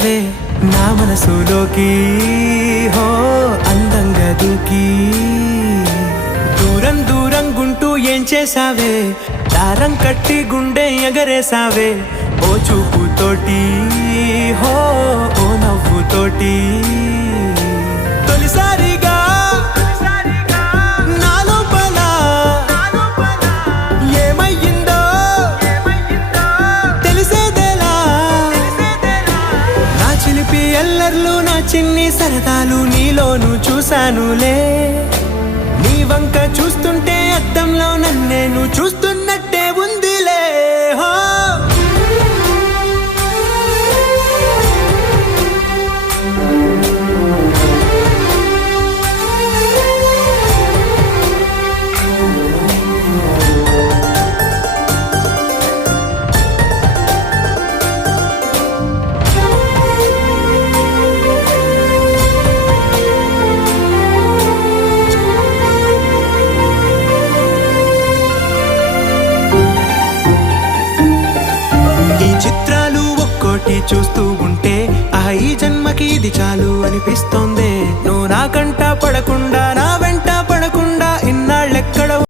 వచ్చేసావే నా మనసులోకి హో అందంగా దూకి దూరం దూరం గుంటూ ఏం చేసావే దారం కట్టి గుండె ఎగరేసావే ఓ చూపుతోటి హో ఓ నవ్వుతోటి తొలిసారిగా నా లోపల ఏమయ్యిందో తెలిసేదేలా నా చిలిపి ఎల్లర్లు నా చిన్ని సరదాలు నీలోను చూశానులే నీ వంక చూస్తుంటే అద్దంలో నన్నేను చూస్తున్నట్టే ఉందిలే హో చిత్రాలు ఒక్కోటి చూస్తూ ఉంటే ఈ జన్మకి ఇది చాలు అనిపిస్తోంది నువ్వు నా కంట పడకుండా